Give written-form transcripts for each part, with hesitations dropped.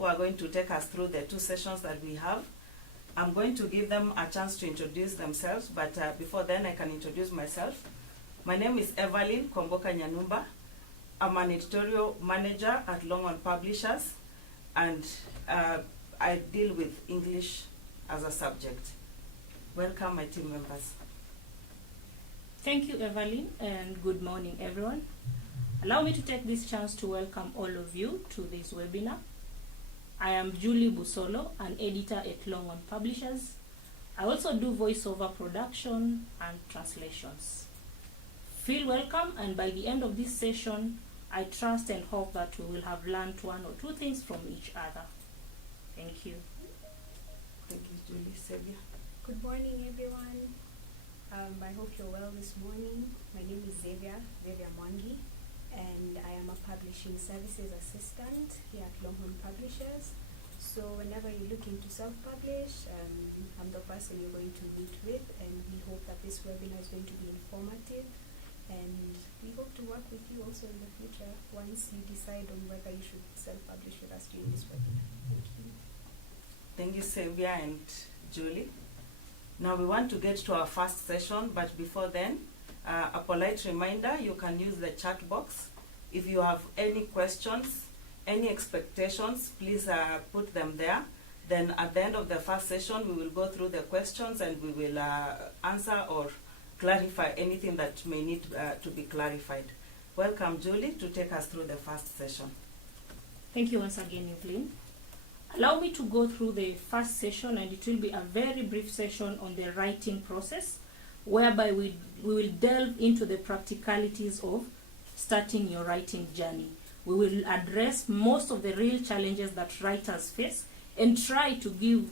who are going to take us through the 2 sessions that we have. I'm going to give them a chance to introduce themselves, but before then I can introduce myself. My name is Evelyn Komboka Nyanumba. I'm an editorial manager at Longhorn Publishers, and I deal with English as a subject. Welcome, my team members. Thank you, Evelyn, and good morning, everyone. Allow me to take this chance to welcome all of you to this webinar. I am Julie Busolo, an editor at Longhorn Publishers. I also do voiceover production and translations. Feel welcome, and by the end of this session, I trust and hope that we will have learned 1 or 2 things from each other. Thank you. Thank you, Julie. Sevia. Good morning, everyone. I hope you're well this morning. My name is Xavier Mwangi, and I am a publishing services assistant here at Longhorn Publishers. So whenever you're looking to self-publish, I'm the person you're going to meet with, and we hope that this webinar is going to be informative, and we hope to work with you also in the future once you decide on whether you should self-publish with us during this webinar. Thank you. Thank you, Sevia and Julie. Now we want to get to our first session, but before then, a polite reminder, you can use the chat box. If you have any questions, any expectations, please put them there. Then at the end of the first session, we will go through the questions and we will answer or clarify anything that may need to be clarified. Welcome, Julie, to take us through the first session. Thank you once again, Evelyn. Allow me to go through the first session, and it will be a very brief session on the writing process, whereby we will delve into the practicalities of starting your writing journey. We will address most of the real challenges that writers face and try to give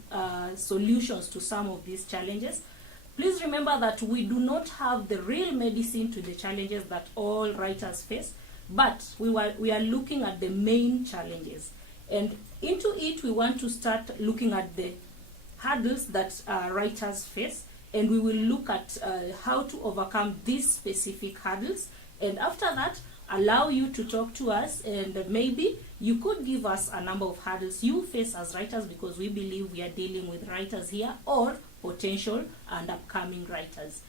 solutions to some of these challenges. Please remember that we do not have the real medicine to the challenges that all writers face, but we are looking at the main challenges. And into it, we want to start looking at the hurdles that writers face, and we will look at how to overcome these specific hurdles. And after that, allow you to talk to us, and maybe you could give us a number of hurdles you face as writers, because we believe we are dealing with writers here or potential and upcoming writers.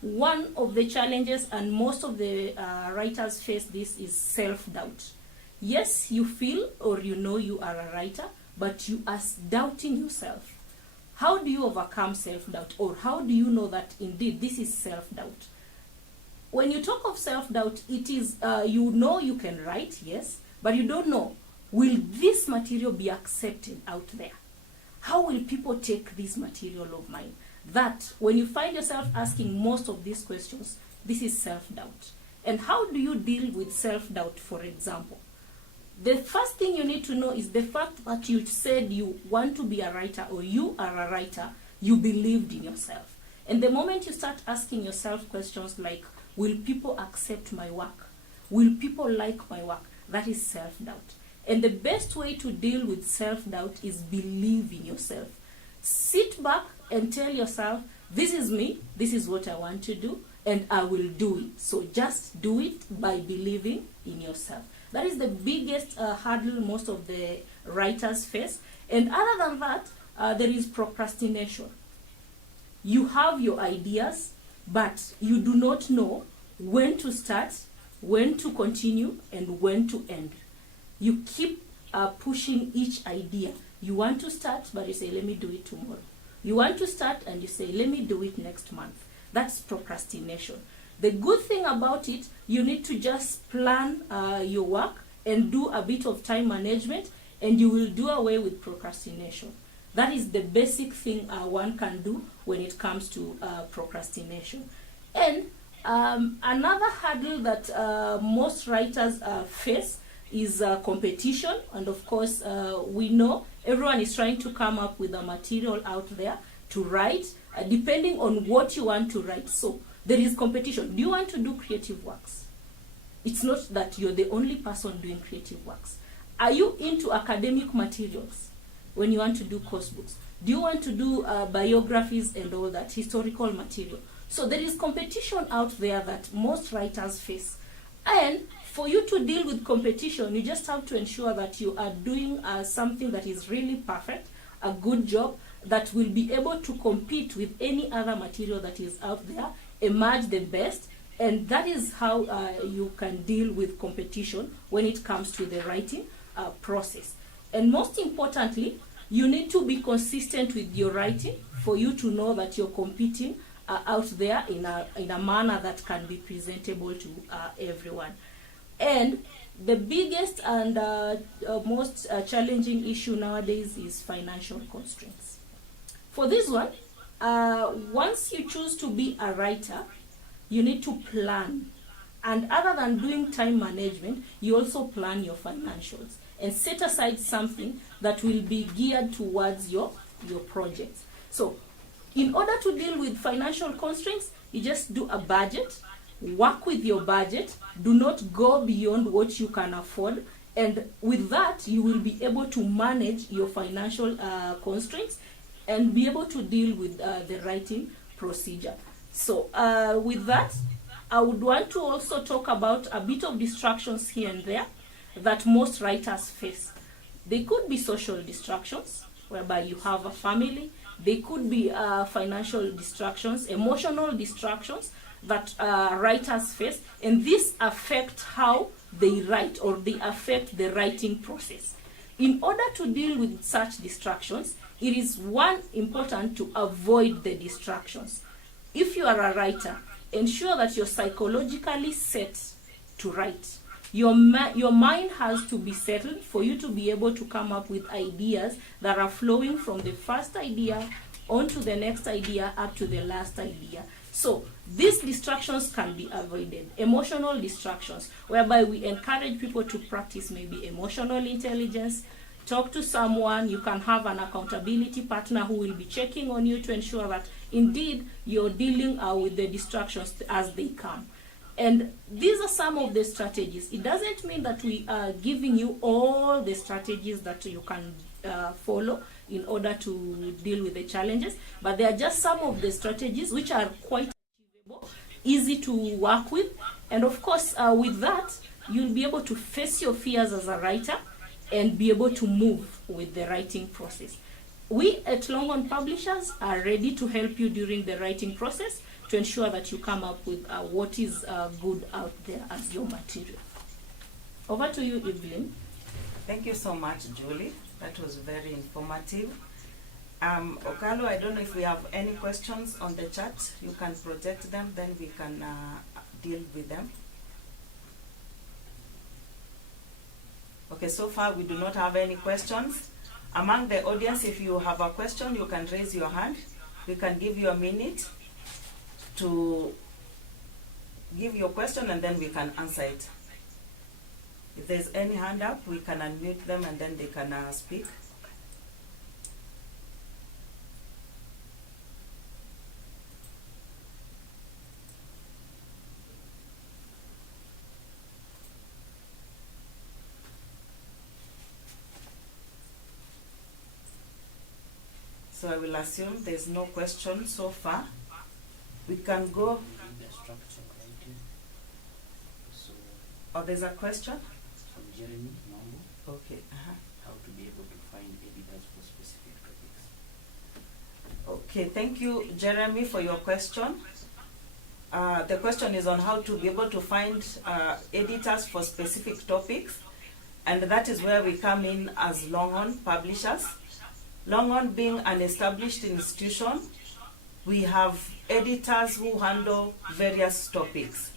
One of the challenges, and most of the writers face this, is self-doubt. Yes, you feel or you know you are a writer, but you are doubting yourself. How do you overcome self-doubt, or how do you know that indeed this is self-doubt? When you talk of self-doubt, it is, you know you can write, yes, but you don't know, will this material be accepted out there? How will people take this material of mine? That, when you find yourself asking most of these questions, this is self-doubt. And how do you deal with self-doubt, for example? The first thing you need to know is the fact that you said you want to be a writer, or you are a writer, you believed in yourself. And the moment you start asking yourself questions like, will people accept my work? Will people like my work? That is self-doubt. And the best way to deal with self-doubt is believe in yourself. Sit back and tell yourself, this is me, this is what I want to do, and I will do it. So just do it by believing in yourself. That is the biggest hurdle most of the writers face. And other than that, there is procrastination. You have your ideas, but you do not know when to start, when to continue, and when to end. You keep pushing each idea. You want to start, but you say, let me do it tomorrow. You want to start, and you say, let me do it next month. That's procrastination. The good thing about it, you need to just plan your work and do a bit of time management, and you will do away with procrastination. That is the basic thing one can do when it comes to procrastination. And another hurdle that most writers face is competition. And of course, we know everyone is trying to come up with a material out there to write, depending on what you want to write. So there is competition. Do you want to do creative works? It's not that you're the only person doing creative works. Are you into academic materials when you want to do course books? Do you want to do biographies and all that, historical material? So there is competition out there that most writers face. And for you to deal with competition, you just have to ensure that you are doing something that is really perfect, a good job that will be able to compete with any other material that is out there, emerge the best, and that is how you can deal with competition when it comes to the writing process. And most importantly, you need to be consistent with your writing for you to know that you're competing out there in a manner that can be presentable to everyone. And the biggest and most challenging issue nowadays is financial constraints. For this one, once you choose to be a writer, you need to plan. And other than doing time management, you also plan your financials and set aside something that will be geared towards your projects. So in order to deal with financial constraints, you just do a budget, work with your budget, do not go beyond what you can afford, and with that you will be able to manage your financial constraints and be able to deal with the writing procedure. So with that, I would want to also talk about a bit of distractions here and there that most writers face. They could be social distractions, whereby you have a family. They could be financial distractions, emotional distractions that writers face, and these affect how they write, or they affect the writing process. In order to deal with such distractions, it is important to avoid the distractions. If you are a writer, ensure that you're psychologically set to write. Your mind has to be settled for you to be able to come up with ideas that are flowing from the first idea onto the next idea up to the last idea. So these distractions can be avoided. Emotional distractions, whereby we encourage people to practice maybe emotional intelligence, talk to someone. You can have an accountability partner who will be checking on you to ensure that indeed you're dealing with the distractions as they come. And these are some of the strategies. It doesn't mean that we are giving you all the strategies that you can follow in order to deal with the challenges, but they are just some of the strategies which are quite achievable, easy to work with, and of course with that you'll be able to face your fears as a writer and be able to move with the writing process. We at Longhorn Publishers are ready to help you during the writing process to ensure that you come up with what is good out there as your material. Over to you, Evelyn. Thank you so much, Julie. That was very informative. Okalo, I don't know if we have any questions on the chat. You can project them, then we can deal with them. Okay, so far we do not have any questions. Among the audience, if you have a question, you can raise your hand. We can give you a minute to give your question, and then we can answer it. If there's any hand up, we can unmute them and then they can speak. So I will assume there's no question so far. We can go. Oh, there's a question? From Jeremy Mambo. Okay. How to be able to find editors for specific topics. Okay, thank you, Jeremy, for your question. The question is on how to be able to find editors for specific topics, and that is where we come in as Longhorn Publishers. Longhorn being an established institution, we have editors who handle various topics.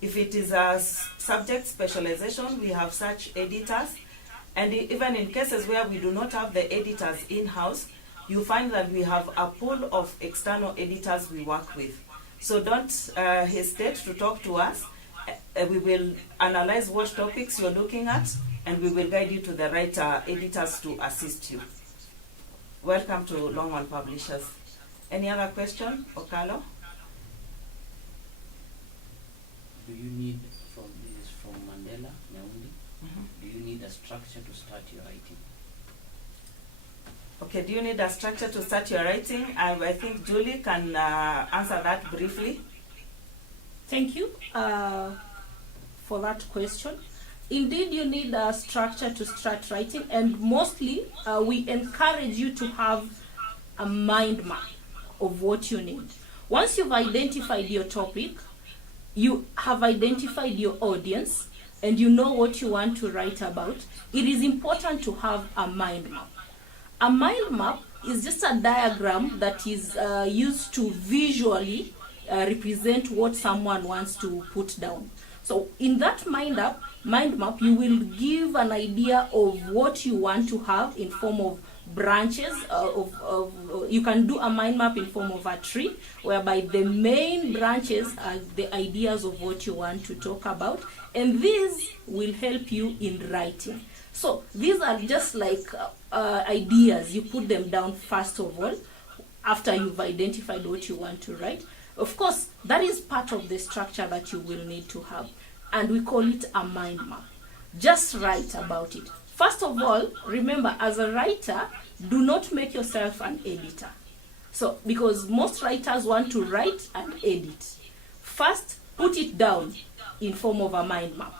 If it is a subject specialization, we have such editors. And even in cases where we do not have the editors in-house, you find that we have a pool of external editors we work with. So don't hesitate to talk to us. We will analyze what topics you're looking at, and we will guide you to the right editors to assist you. Welcome to Longhorn Publishers. Any other question, Okalo? Do you need, this is from Mandela, Nyaundi, do you need a structure to start your writing? Okay, do you need a structure to start your writing? I think Julie can answer that briefly. Thank you. for that question. Indeed, you need a structure to start writing, and mostly we encourage you to have a mind map of what you need. Once you've identified your topic, you have identified your audience, and you know what you want to write about, it is important to have a mind map. A mind map is just a diagram that is used to visually represent what someone wants to put down. So in that mind map, you will give an idea of what you want to have in form of branches. You can do a mind map in form of a tree, whereby the main branches are the ideas of what you want to talk about, and these will help you in writing. So these are just like ideas. You put them down first of all, after you've identified what you want to write. Of course, that is part of the structure that you will need to have, and we call it a mind map. Just write about it. First of all, remember, as a writer, do not make yourself an editor. So, because most writers want to write and edit. First, put it down in form of a mind map.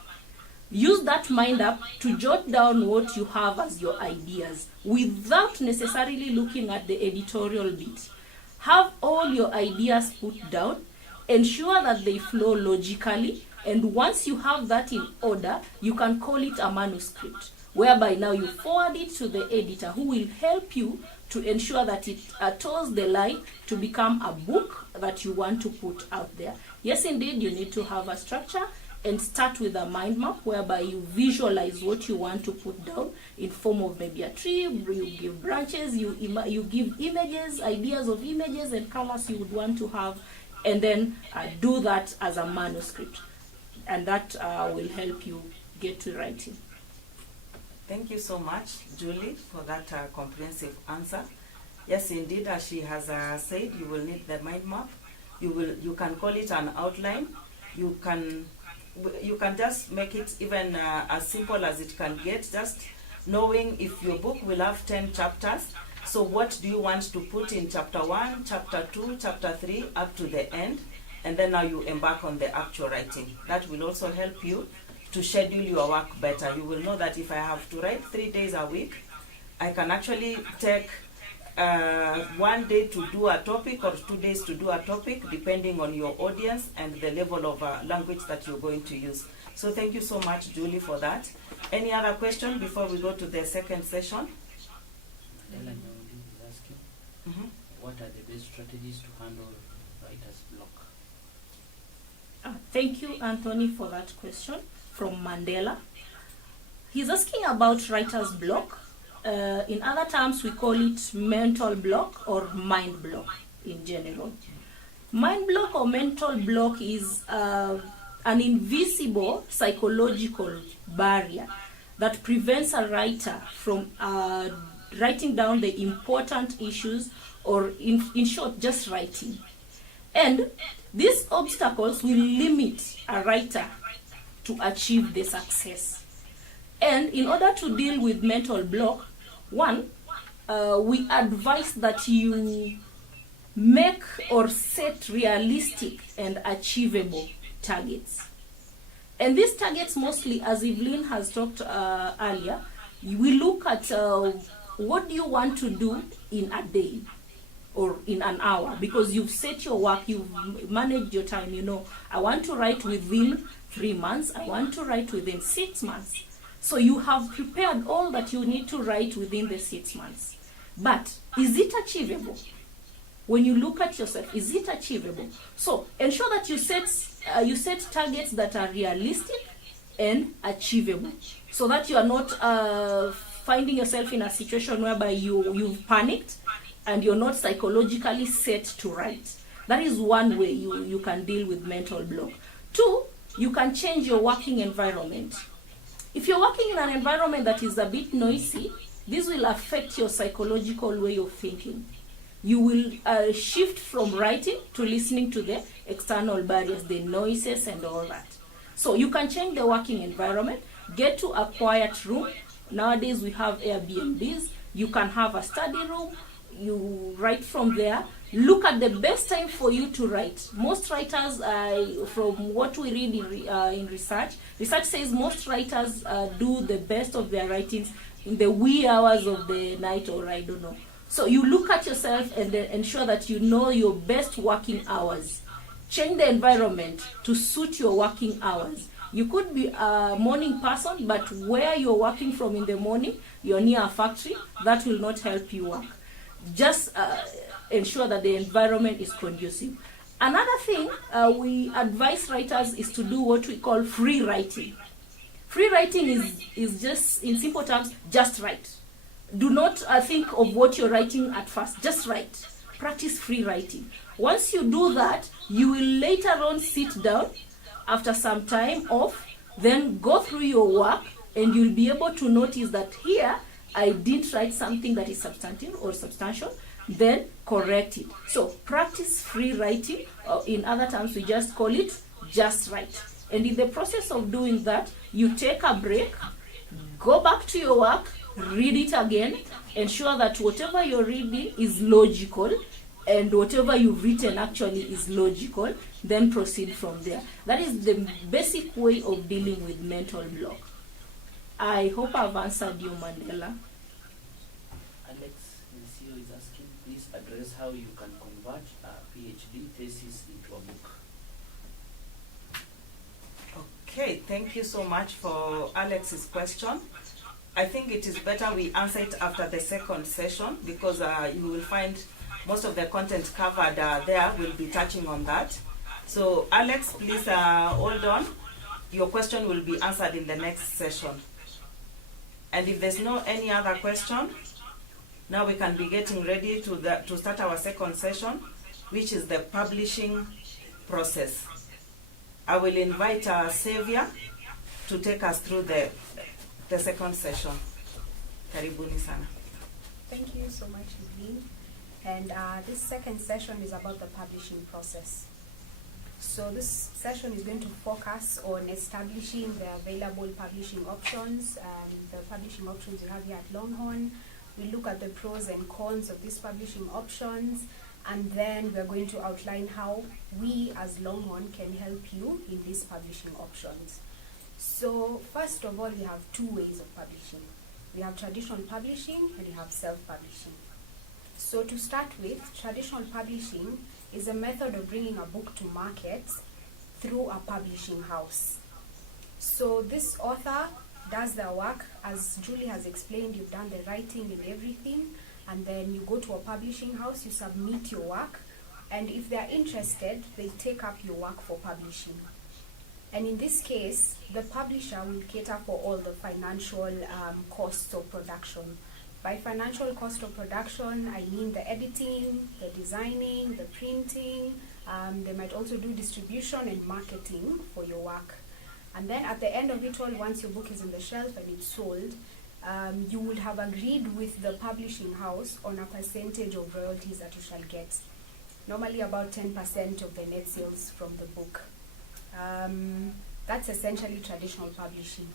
Use that mind map to jot down what you have as your ideas without necessarily looking at the editorial bit. Have all your ideas put down, ensure that they flow logically, and once you have that in order, you can call it a manuscript, whereby now you forward it to the editor, who will help you to ensure that it toes the line to become a book that you want to put out there. Yes, indeed, you need to have a structure, and start with a mind map, whereby you visualize what you want to put down in form of maybe a tree. You give branches, you give images, ideas of images and colors you would want to have, and then do that as a manuscript, and that will help you get to writing. Thank you so much, Julie, for that comprehensive answer. Yes, indeed, as she has said, you will need the mind map. You can call it an outline. You can just make it even as simple as it can get, just knowing if your book will have 10 chapters. So what do you want to put in chapter 1, chapter 2, chapter 3, up to the end, and then now you embark on the actual writing. That will also help you to schedule your work better. You will know that if I have to write 3 days a week, I can actually take 1 day to do a topic or 2 days to do a topic, depending on your audience and the level of language that you're going to use. So thank you so much, Julie, for that. Any other question before we go to the second session? Ellen is asking, what are the best strategies to handle writer's block? Thank you, Anthony, for that question from Mandela. He's asking about writer's block. In other terms, we call it mental block or mind block in general. Mind block or mental block is an invisible psychological barrier that prevents a writer from writing down the important issues, or in short, just writing. And these obstacles will limit a writer to achieve the success. And in order to deal with mental block, one, we advise that you make or set realistic and achievable targets. And these targets mostly, as Evelyn has talked earlier, we look at what do you want to do in a day or in an hour, because you've set your work, you've managed your time. You know, I want to write within 3 months, I want to write within 6 months. So you have prepared all that you need to write within the 6 months. But is it achievable? When you look at yourself, is it achievable? So ensure that you set targets that are realistic and achievable, so that you are not finding yourself in a situation whereby you've panicked and you're not psychologically set to write. That is one way you can deal with mental block. 2, you can change your working environment. If you're working in an environment that is a bit noisy, this will affect your psychological way of thinking. You will shift from writing to listening to the external barriers, the noises and all that. So you can change the working environment, get to a quiet room. Nowadays we have Airbnbs. You can have a study room, you write from there. Look at the best time for you to write. Most writers, from what we read in research says most writers do the best of their writings in the wee hours of the night, or I don't know. So you look at yourself and then ensure that you know your best working hours. Change the environment to suit your working hours. You could be a morning person, but where you're working from in the morning, you're near a factory, that will not help you work. Just ensure that the environment is conducive. Another thing we advise writers is to do what we call free writing. Free writing is just, in simple terms, just write. Do not think of what you're writing at first, just write. Practice free writing. Once you do that, you will later on sit down after some time off, then go through your work, and you'll be able to notice that here I didn't write something that is substantive or substantial, then correct it. So practice free writing, in other terms we just call it just write. And in the process of doing that, you take a break, go back to your work, read it again, ensure that whatever you're reading is logical, and whatever you've written actually is logical, then proceed from there. That is the basic way of dealing with mental block. I hope I've answered you, Mandela. Alex, the CEO is asking, please address how you can convert a PhD thesis into a book. Okay, thank you so much for Alex's question. I think it is better we answer it after the second session, because you will find most of the content covered there will be touching on that. So Alex, please hold on. Your question will be answered in the next session. And if there's no any other question, now we can be getting ready to start our second session, which is the publishing process. I will invite Xavier to take us through the second session. Karibuni sana. Thank you so much, Evelyn. And this second session is about the publishing process. So this session is going to focus on establishing the available publishing options, the publishing options we have here at Longhorn. We look at the pros and cons of these publishing options, and then we're going to outline how we as Longhorn can help you in these publishing options. So first of all, we have two ways of publishing. We have traditional publishing and we have self-publishing. So to start with, traditional publishing is a method of bringing a book to market through a publishing house. So this author does their work, as Julie has explained, you've done the writing and everything, and then you go to a publishing house, you submit your work, and if they're interested, they take up your work for publishing. And in this case, the publisher will cater for all the financial costs of production. By financial cost of production, I mean the editing, the designing, the printing. They might also do distribution and marketing for your work. And then at the end of it all, once your book is on the shelf and it's sold, you would have agreed with the publishing house on a percentage of royalties that you shall get. Normally about 10% of the net sales from the book. That's essentially traditional publishing.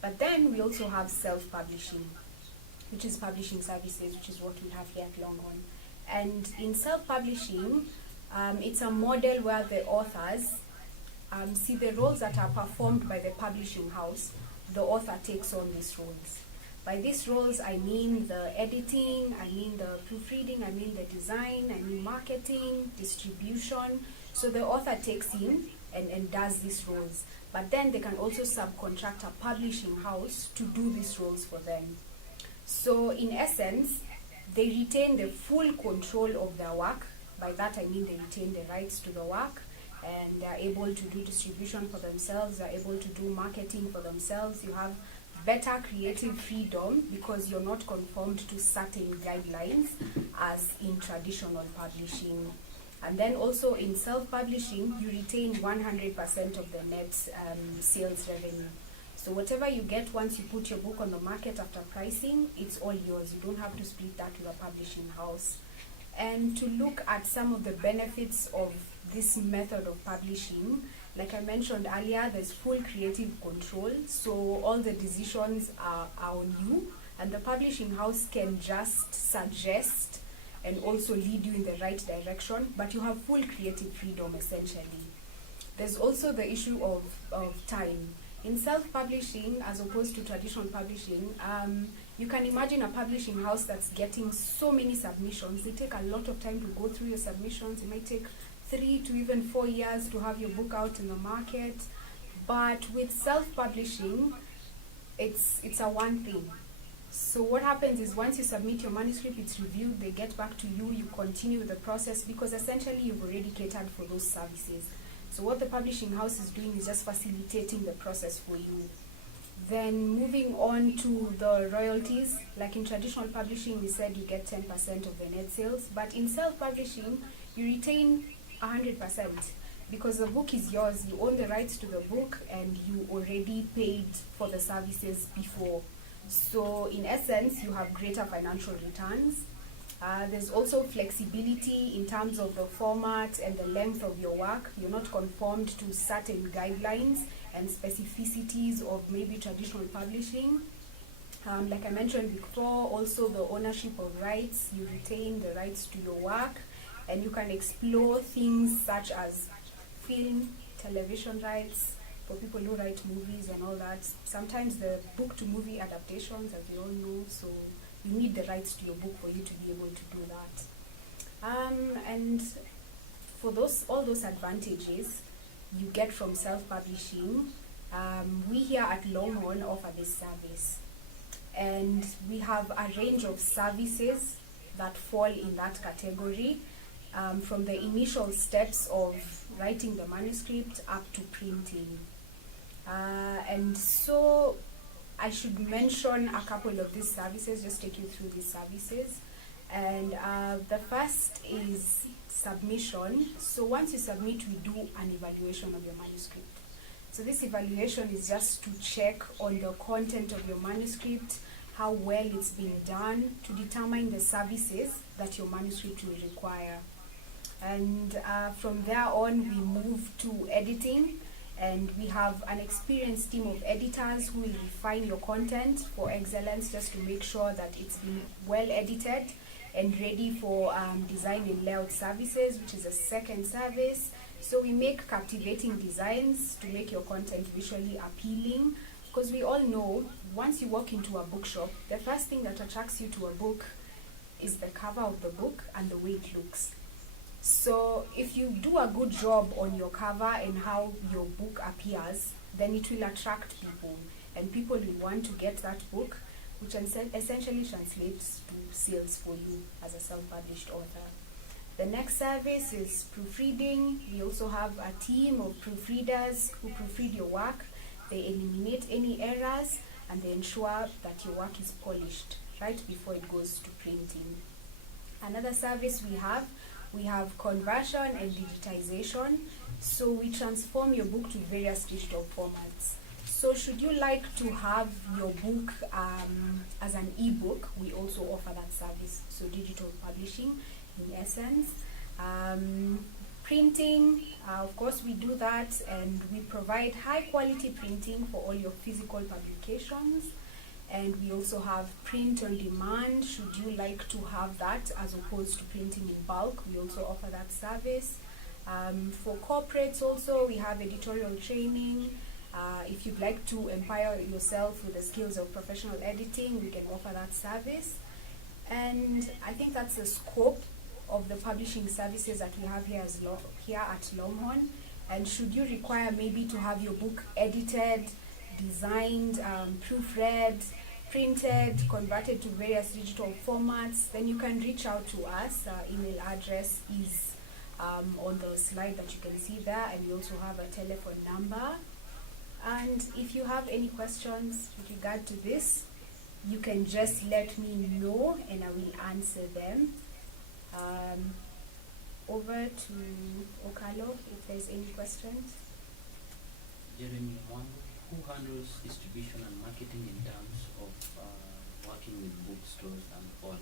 But then we also have self-publishing, which is publishing services, which is what we have here at Longhorn. And in self-publishing, it's a model where the authors see the roles that are performed by the publishing house. The author takes on these roles. By these roles, I mean the editing, I mean the proofreading, I mean the design, I mean marketing, distribution. So the author takes in and does these roles. But then they can also subcontract a publishing house to do these roles for them. So in essence, they retain the full control of their work. By that I mean they retain the rights to the work, and they are able to do distribution for themselves, they are able to do marketing for themselves. You have better creative freedom because you're not conformed to certain guidelines as in traditional publishing. And then also in self-publishing, you retain 100% of the net sales revenue. So whatever you get once you put your book on the market after pricing, it's all yours. You don't have to split that with a publishing house. And to look at some of the benefits of this method of publishing, like I mentioned earlier, there's full creative control. So all the decisions are on you, and the publishing house can just suggest and also lead you in the right direction, but you have full creative freedom essentially. There's also the issue of time. In self-publishing, as opposed to traditional publishing, you can imagine a publishing house that's getting so many submissions. They take a lot of time to go through your submissions. It might take 3 to even 4 years to have your book out in the market. But with self-publishing, it's a one thing. So what happens is once you submit your manuscript, it's reviewed, they get back to you, you continue the process, because essentially you've already catered for those services. So what the publishing house is doing is just facilitating the process for you. Then moving on to the royalties, like in traditional publishing, we said you get 10% of the net sales, but in self-publishing, you retain 100%, because the book is yours, you own the rights to the book, and you already paid for the services before. So in essence, you have greater financial returns. There's also flexibility in terms of the format and the length of your work. You're not conformed to certain guidelines and specificities of maybe traditional publishing. Like I mentioned before, also the ownership of rights. You retain the rights to your work, and you can explore things such as film, television rights, for people who write movies and all that. Sometimes the book to movie adaptations, as you all know, so you need the rights to your book for you to be able to do that. And for all those advantages you get from self-publishing, we here at Longhorn offer this service. And we have a range of services that fall in that category, from the initial steps of writing the manuscript up to printing. And so I should mention a couple of these services, just take you through these services. And the first is submission. So once you submit, we do an evaluation of your manuscript. So this evaluation is just to check on the content of your manuscript, how well it's been done, to determine the services that your manuscript will require. And from there on, we move to editing. And we have an experienced team of editors who will refine your content for excellence, just to make sure that it's been well edited and ready for design and layout services, which is a second service. So we make captivating designs to make your content visually appealing, because we all know once you walk into a bookshop, the first thing that attracts you to a book is the cover of the book and the way it looks. So if you do a good job on your cover and how your book appears, then it will attract people, and people will want to get that book, which essentially translates to sales for you as a self-published author. The next service is proofreading. We also have a team of proofreaders who proofread your work. They eliminate any errors, and they ensure that your work is polished right before it goes to printing. Another service we have conversion and digitization. So we transform your book to various digital formats. So should you like to have your book as an ebook, we also offer that service. So digital publishing in essence. Printing, of course we do that, and we provide high quality printing for all your physical publications. And we also have print on demand, should you like to have that as opposed to printing in bulk. We also offer that service. For corporates also, we have editorial training. If you'd like to empower yourself with the skills of professional editing, we can offer that service. And I think that's the scope of the publishing services that we have here at Longhorn. And should you require maybe to have your book edited, designed, proofread, printed, converted to various digital formats, then you can reach out to us. Our email address is on the slide that you can see there, and we also have a telephone number. And if you have any questions with regard to this, you can just let me know and I will answer them. Over to Okalo if there's any questions. Jeremy, who handles distribution and marketing in terms of working with bookstores and all?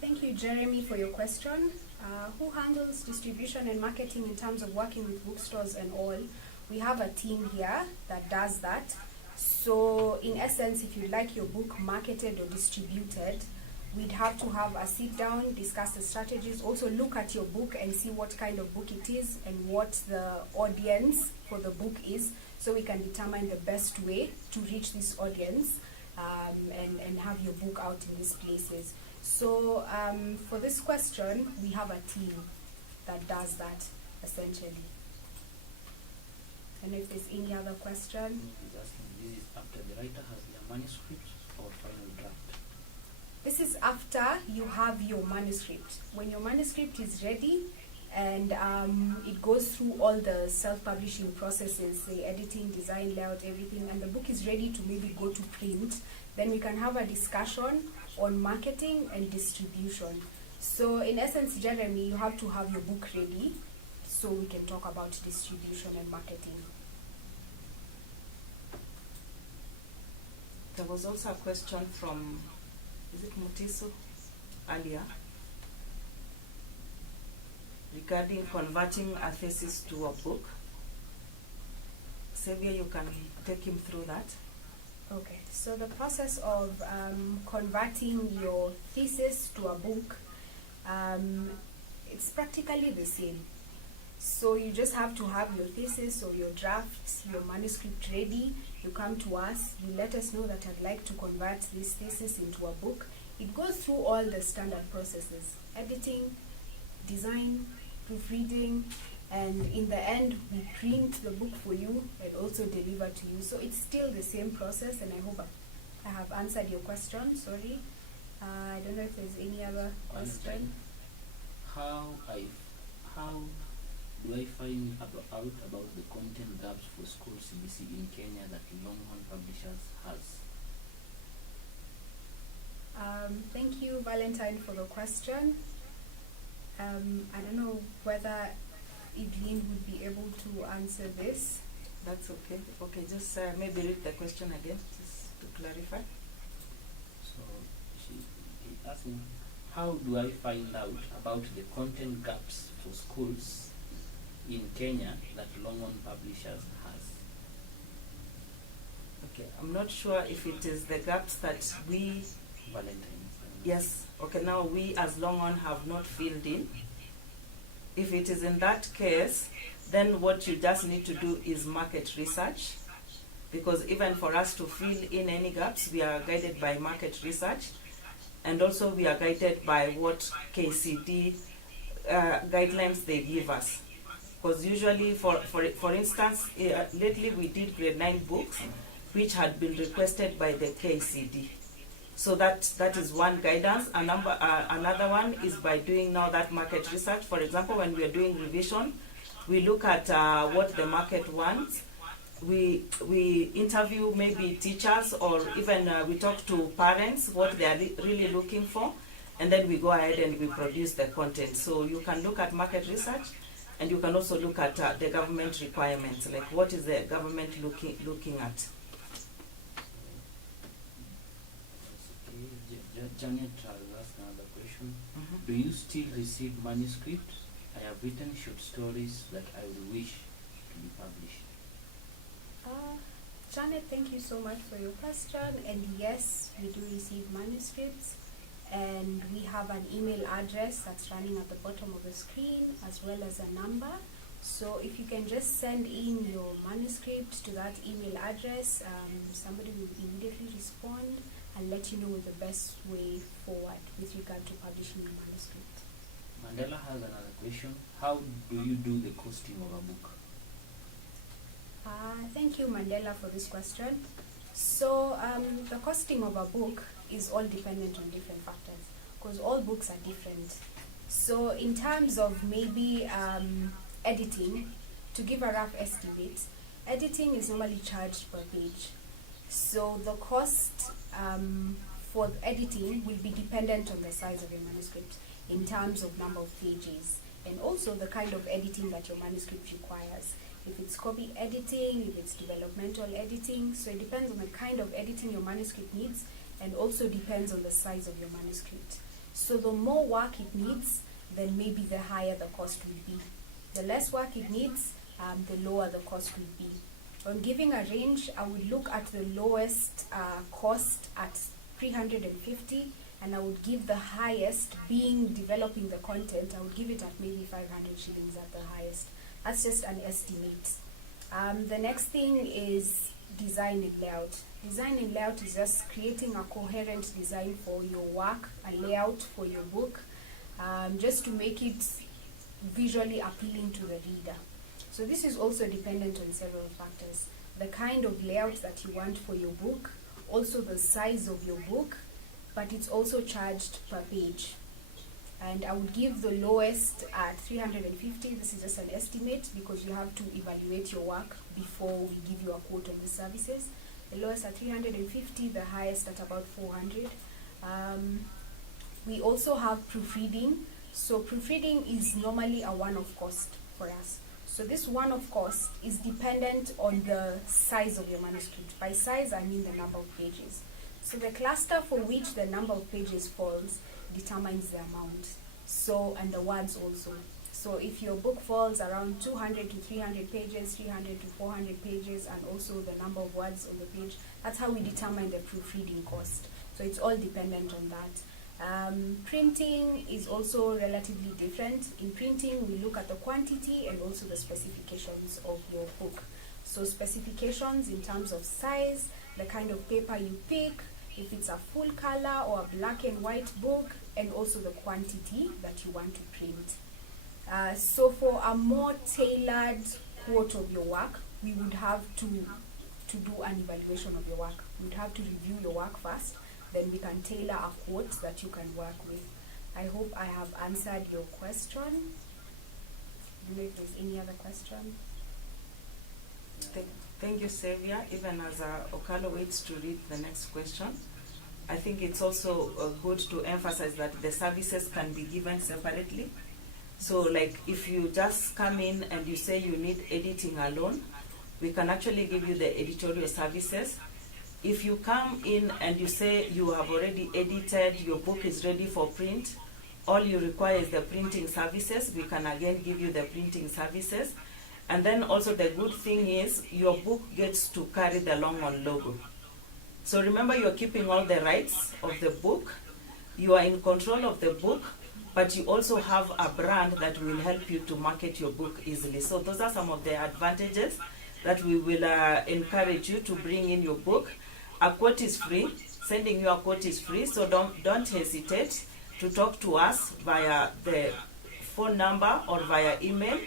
Thank you, Jeremy, for your question. Who handles distribution and marketing in terms of working with bookstores and all? We have a team here that does that. So in essence, if you'd like your book marketed or distributed, we'd have to have a sit down, discuss the strategies, also look at your book and see what kind of book it is and what the audience for the book is, so we can determine the best way to reach this audience, and have your book out in these places. So for this question, we have a team that does that essentially. And if there's any other question. He's asking, this is after the writer has their manuscript or final draft? This is after you have your manuscript. When your manuscript is ready and it goes through all the self-publishing processes, the editing, design, layout, everything, and the book is ready to maybe go to print, then we can have a discussion on marketing and distribution. So in essence, Jeremy, you have to have your book ready so we can talk about distribution and marketing. There was also a question from, is it Mutiso, earlier, regarding converting a thesis to a book. Xavier, you can take him through that. Okay, so the process of converting your thesis to a book, it's practically the same. So you just have to have your thesis or your drafts, your manuscript ready. You come to us, you let us know that I'd like to convert this thesis into a book. It goes through all the standard processes: editing, design, proofreading, and in the end we print the book for you and also deliver to you. So it's still the same process, and I hope I have answered your question. Sorry, I don't know if there's any other question. How do I find out about the content gaps for school CBC in Kenya that Longhorn Publishers has? Thank you, Valentine, for the question. I don't know whether Evelyn would be able to answer this. That's okay. Okay, just maybe read the question again, just to clarify. So she's asking, how do I find out about the content gaps for schools in Kenya that Longhorn Publishers has? Okay, I'm not sure if it is the gaps that we, Valentine. yes, okay, now we as Longhorn have not filled in. If it is in that case, then what you just need to do is market research, because even for us to fill in any gaps, we are guided by market research, and also we are guided by what KCD guidelines they give us. Because usually, for instance, lately we did grade 9 books, which had been requested by the KCD. So that is one guidance. Another one is by doing now that market research. For example, when we are doing revision, we look at what the market wants. We interview maybe teachers, or even we talk to parents what they are really looking for, and then we go ahead and we produce the content. So you can look at market research, and you can also look at the government requirements, like what is the government looking at. Janet has asked another question. Do you still receive manuscripts? I have written short stories that I would wish to be published. Janet, thank you so much for your question. And yes, we do receive manuscripts, and we have an email address that's running at the bottom of the screen, as well as a number. So if you can just send in your manuscript to that email address, somebody will immediately respond and let you know the best way forward with regard to publishing your manuscript. Mandela has another question. How do you do the costing of a book? Thank you, Mandela, for this question. So the costing of a book is all dependent on different factors, because all books are different. So in terms of maybe editing, to give a rough estimate, editing is normally charged per page. So the cost for editing will be dependent on the size of your manuscript in terms of number of pages, and also the kind of editing that your manuscript requires. If it's copy editing, if it's developmental editing, so it depends on the kind of editing your manuscript needs, and also depends on the size of your manuscript. So the more work it needs, then maybe the higher the cost will be. The less work it needs, the lower the cost will be. On giving a range, I would look at the lowest cost at 350, and I would give the highest, being developing the content, I would give it at maybe 500 shillings at the highest. That's just an estimate. The next thing is design and layout. Design and layout is just creating a coherent design for your work, a layout for your book, just to make it visually appealing to the reader. So this is also dependent on several factors. The kind of layout that you want for your book, also the size of your book, but it's also charged per page. And I would give the lowest at 350. This is just an estimate because you have to evaluate your work before we give you a quote on the services. The lowest at 350, the highest at about 400. We also have proofreading. So proofreading is normally a one-off cost for us. So this one-off cost is dependent on the size of your manuscript. By size, I mean the number of pages. So the cluster for which the number of pages falls determines the amount. So, and the words also. So if your book falls around 200 to 300 pages, 300 to 400 pages, and also the number of words on the page, that's how we determine the proofreading cost. So it's all dependent on that. Printing is also relatively different. In printing, we look at the quantity and also the specifications of your book. So specifications in terms of size, the kind of paper you pick, if it's a full color or a black and white book, and also the quantity that you want to print. So for a more tailored quote of your work, we would have to do an evaluation of your work. We would have to review your work first, then we can tailor a quote that you can work with. I hope I have answered your question. Do you know if there's any other question? Thank you, Xavier. Even as Okalo waits to read the next question, I think it's also good to emphasize that the services can be given separately. So like if you just come in and you say you need editing alone, we can actually give you the editorial services. If you come in and you say you have already edited, your book is ready for print, all you require is the printing services, we can again give you the printing services. And then also the good thing is your book gets to carry the Longhorn logo. So remember, you're keeping all the rights of the book, you are in control of the book, but you also have a brand that will help you to market your book easily. So those are some of the advantages that we will encourage you to bring in your book. A quote is free. Sending you a quote is free, so don't hesitate to talk to us via the phone number or via email,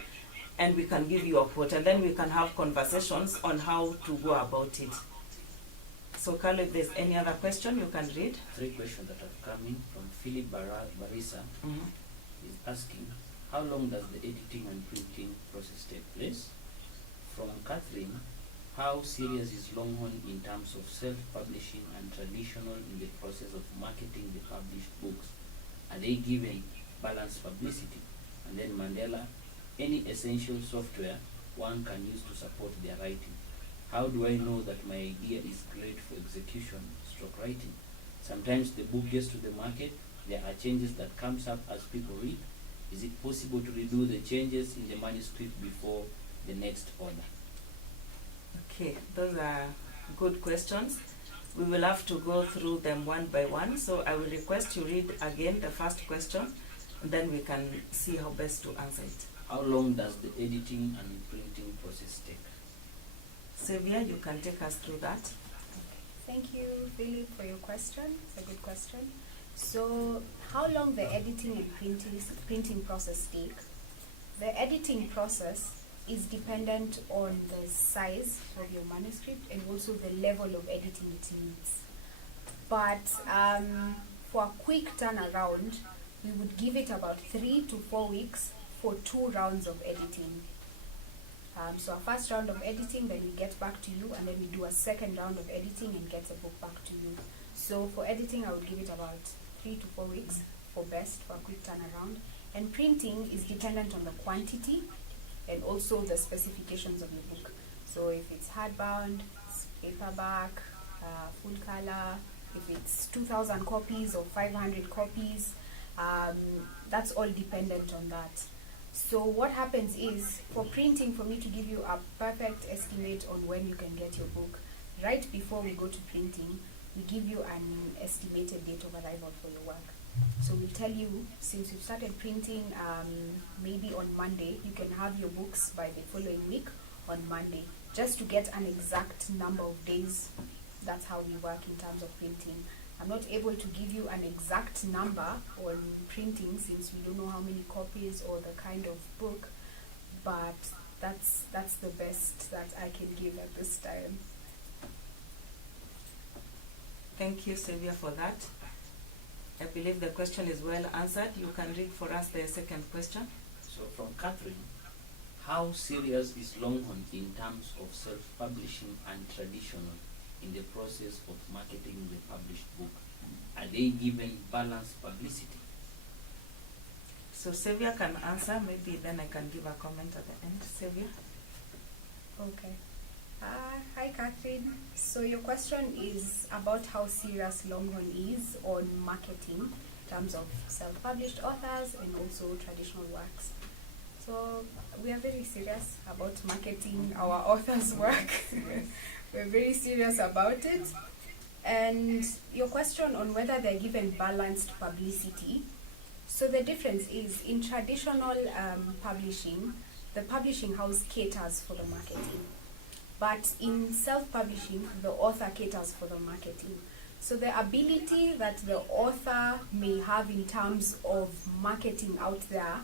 and we can give you a quote, and then we can have conversations on how to go about it. So Carlo, if there's any other question, you can read. 3 questions that have come in from Philip Barisa. Is asking, how long does the editing and printing process take place? From Catherine, how serious is Longhorn in terms of self-publishing and traditional in the process of marketing the published books? Are they given balanced publicity? And then Mandela, any essential software one can use to support their writing? How do I know that my idea is great for execution / writing? Sometimes the book gets to the market, there are changes that comes up as people read. Is it possible to redo the changes in the manuscript before the next order? Okay, those are good questions. We will have to go through them one by one. So I will request you read again the first question, and then we can see how best to answer it. How long does the editing and printing process take? Xavier, you can take us through that. Thank you, Philip, for your question. It's a good question. So how long the editing and printing process take? The editing process is dependent on the size of your manuscript and also the level of editing it needs. But for a quick turnaround, we would give it about 3 to 4 weeks for 2 rounds of editing. So a first round of editing, then we get back to you, and then we do a second round of editing and get the book back to you. So for editing, I would give it about 3 to 4 weeks for best, for a quick turnaround. And printing is dependent on the quantity and also the specifications of your book. So if it's hardbound, it's paperback, full color, if it's 2,000 copies or 500 copies, that's all dependent on that. So what happens is, for printing, for me to give you a perfect estimate on when you can get your book, right before we go to printing, we give you an estimated date of arrival for your work. So we'll tell you, since you've started printing maybe on Monday, you can have your books by the following week on Monday, just to get an exact number of days. That's how we work in terms of printing. I'm not able to give you an exact number on printing since we don't know how many copies or the kind of book, but that's the best that I can give at this time. Thank you, Sylvia, for that. I believe the question is well answered. You can read for us the second question. So from Catherine, how serious is Longhorn in terms of self-publishing and traditional in the process of marketing the published book? Are they given balanced publicity? So Sylvia can answer, maybe then I can give a comment at the end. Sylvia? Okay. Hi Catherine. So your question is about how serious Longhorn is on marketing in terms of self-published authors and also traditional works. So we are very serious about marketing our authors' work. We're very serious about it. And your question on whether they're given balanced publicity. So the difference is in traditional publishing, the publishing house caters for the marketing. But in self-publishing, the author caters for the marketing. So the ability that the author may have in terms of marketing out there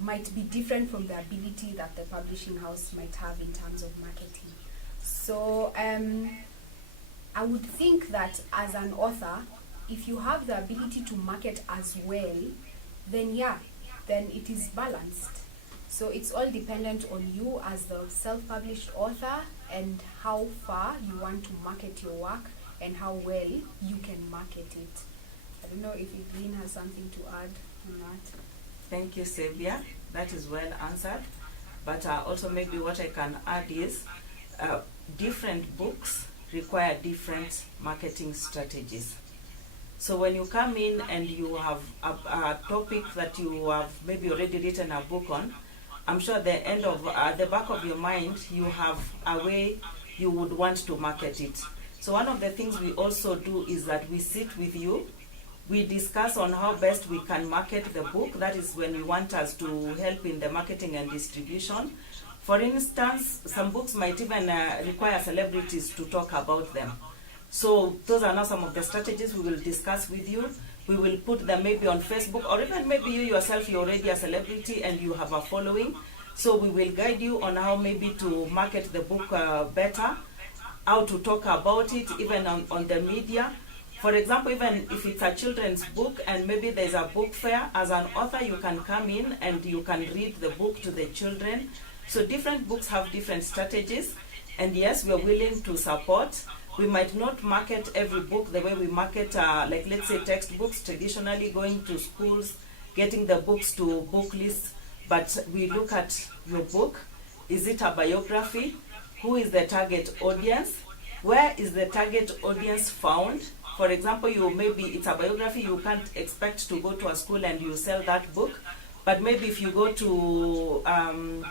might be different from the ability that the publishing house might have in terms of marketing. So I would think that as an author, if you have the ability to market as well, then yeah, then it is balanced. So it's all dependent on you as the self-published author and how far you want to market your work and how well you can market it. I don't know if Evelyn has something to add on that. Thank you, Sylvia. That is well answered. But also maybe what I can add is different books require different marketing strategies. So when you come in and you have a topic that you have maybe already written a book on, I'm sure at the back of your mind, you have a way you would want to market it. So one of the things we also do is that we sit with you, we discuss on how best we can market the book. That is when you want us to help in the marketing and distribution. For instance, some books might even require celebrities to talk about them. So those are now some of the strategies we will discuss with you. We will put them maybe on Facebook, or even maybe you yourself, you're already a celebrity and you have a following. So we will guide you on how maybe to market the book better, how to talk about it, even on the media. For example, even if it's a children's book and maybe there's a book fair, as an author you can come in and you can read the book to the children. So different books have different strategies, and yes, we are willing to support. We might not market every book the way we market, like let's say textbooks, traditionally going to schools, getting the books to book lists, but we look at your book. Is it a biography? Who is the target audience? Where is the target audience found? For example, maybe it's a biography, you can't expect to go to a school and you sell that book, but maybe if you go to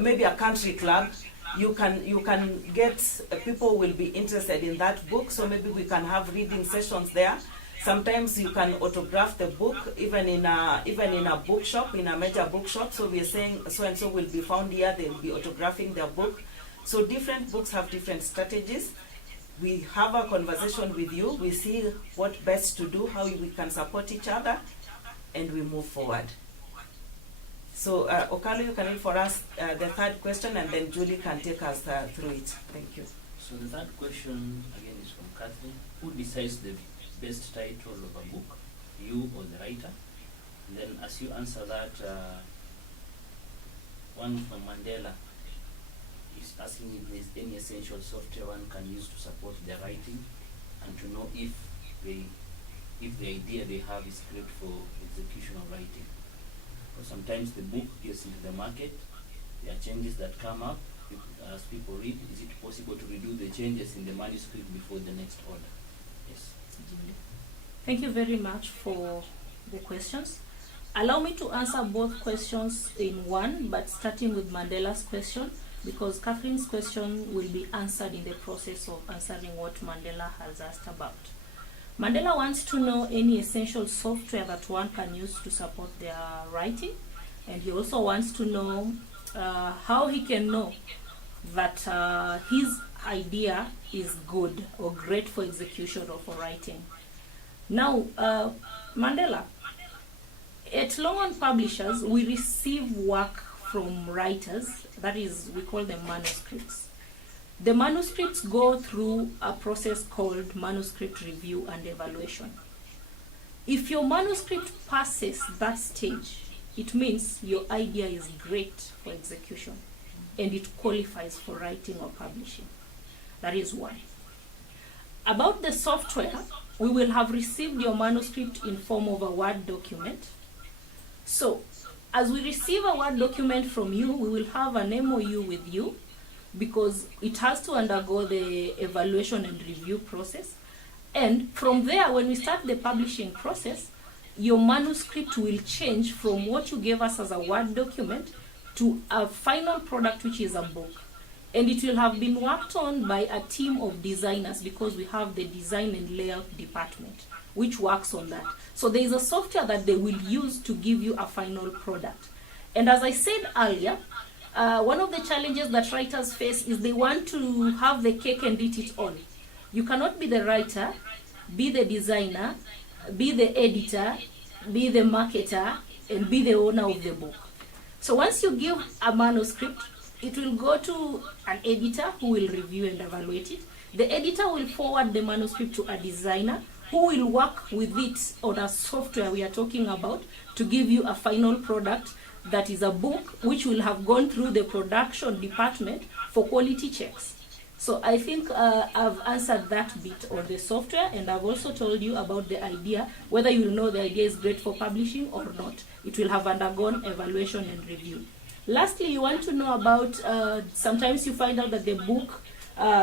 maybe a country club, you can get people will be interested in that book. So maybe we can have reading sessions there. Sometimes you can autograph the book even in a bookshop, in a major bookshop. So we are saying so and so will be found here, they will be autographing their book. So different books have different strategies. We have a conversation with you, we see what best to do, how we can support each other, and we move forward. So Okalu, you can read for us the third question, and then Julie can take us through it. Thank you. So the third question again is from Catherine. Who decides the best title of a book, you or the writer? And then as you answer that, one from Mandela is asking if there's any essential software one can use to support their writing and to know if the idea they have is great for execution of writing. Because sometimes the book gets into the market, there are changes that come up as people read. Is it possible to redo the changes in the manuscript before the next order? Yes. Thank you very much for the questions. Allow me to answer both questions in one, but starting with Mandela's question. because Catherine's question will be answered in the process of answering what Mandela has asked about. Mandela wants to know any essential software that one can use to support their writing, and he also wants to know how he can know that his idea is good or great for execution or for writing. Now, Mandela, at Longhorn Publishers, we receive work from writers, that is, we call them manuscripts. The manuscripts go through a process called manuscript review and evaluation. If your manuscript passes that stage, it means your idea is great for execution and it qualifies for writing or publishing. That is one. About the software, we will have received your manuscript in form of a Word document. So, as we receive a Word document from you, we will have an MOU with you because it has to undergo the evaluation and review process. And from there, when we start the publishing process, your manuscript will change from what you gave us as a Word document to a final product, which is a book. And it will have been worked on by a team of designers because we have the design and layout department, which works on that. So there is a software that they will use to give you a final product. And as I said earlier, one of the challenges that writers face is they want to have the cake and eat it all. You cannot be the writer, be the designer, be the editor, be the marketer, and be the owner of the book. So once you give a manuscript, it will go to an editor who will review and evaluate it. The editor will forward the manuscript to a designer who will work with it on a software we are talking about to give you a final product that is a book which will have gone through the production department for quality checks. So I think I've answered that bit on the software, and I've also told you about the idea, whether you know the idea is great for publishing or not. It will have undergone evaluation and review. Lastly, you want to know about, sometimes you find out that the book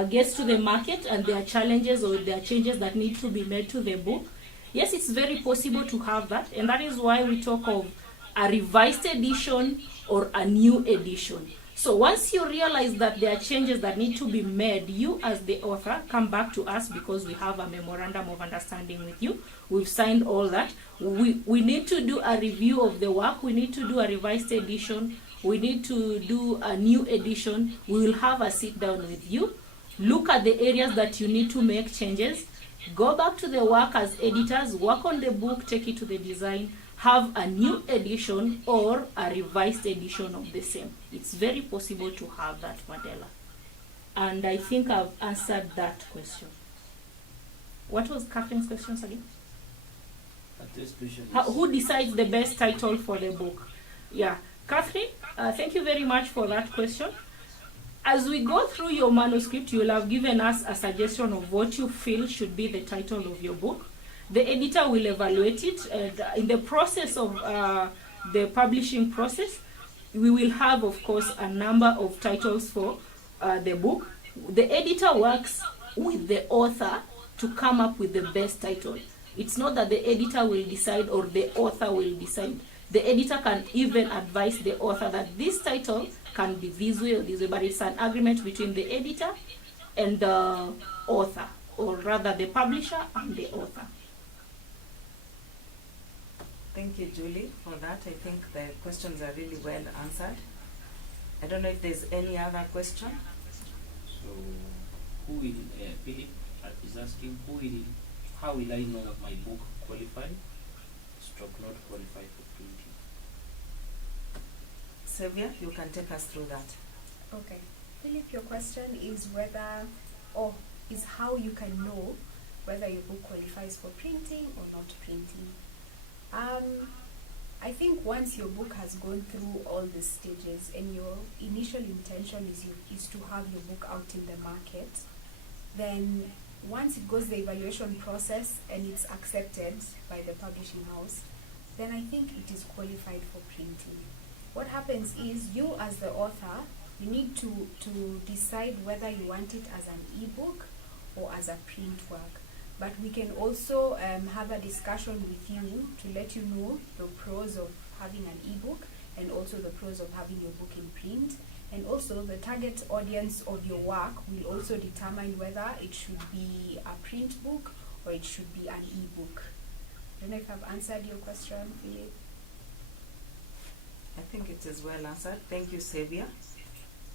gets to the market and there are challenges or there are changes that need to be made to the book. Yes, it's very possible to have that, and that is why we talk of a revised edition or a new edition. So once you realize that there are changes that need to be made, you as the author come back to us because we have a memorandum of understanding with you. We've signed all that. We need to do a review of the work. We need to do a revised edition. We need to do a new edition. We will have a sit down with you. Look at the areas that you need to make changes. Go back to the work as editors, work on the book, take it to the design, have a new edition or a revised edition of the same. It's very possible to have that, Mandela. And I think I've answered that question. What was Catherine's questions again? Who decides the best title for the book? Yeah, Catherine, thank you very much for that question. As we go through your manuscript, you will have given us a suggestion of what you feel should be the title of your book. The editor will evaluate it, and in the process of the publishing process, we will have, of course, a number of titles for the book. The editor works with the author to come up with the best title. It's not that the editor will decide or the author will decide. The editor can even advise the author that this title can be this way or this way, but it's an agreement between the editor and the author, or rather the publisher and the author. Thank you, Julie, for that. I think the questions are really well answered. I don't know if there's any other question. So, who will, Philip is asking, how will I know my book qualified, not qualified for printing? Sylvia, you can take us through that. Okay. Philip, your question is whether, or is how you can know whether your book qualifies for printing or not printing. I think once your book has gone through all the stages and your initial intention is to have your book out in the market, then once it goes the evaluation process and it's accepted by the publishing house, then I think it is qualified for printing. What happens is you as the author, you need to decide whether you want it as an ebook or as a print work. But we can also have a discussion with you to let you know the pros of having an ebook and also the pros of having your book in print. And also the target audience of your work will also determine whether it should be a print book or it should be an e-book. I don't know if I've answered your question, Philip. I think it is well answered. Thank you, Xavier.